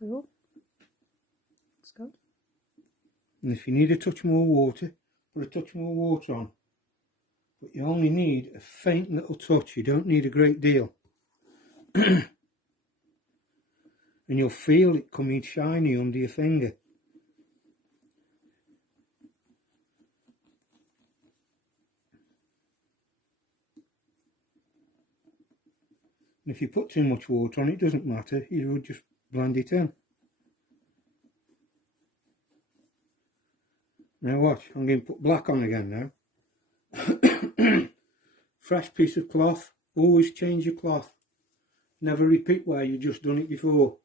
Cool. Looks good. And if you need a touch more water, put a touch more water on. But you only need a faint little touch. You don't need a great deal. And you'll feel it coming shiny under your finger. And if you put too much water on, it doesn't matter. You would just blend it in. Now watch, I'm going to put black on again now. Fresh piece of cloth. Always change your cloth. Never repeat where you just done it before.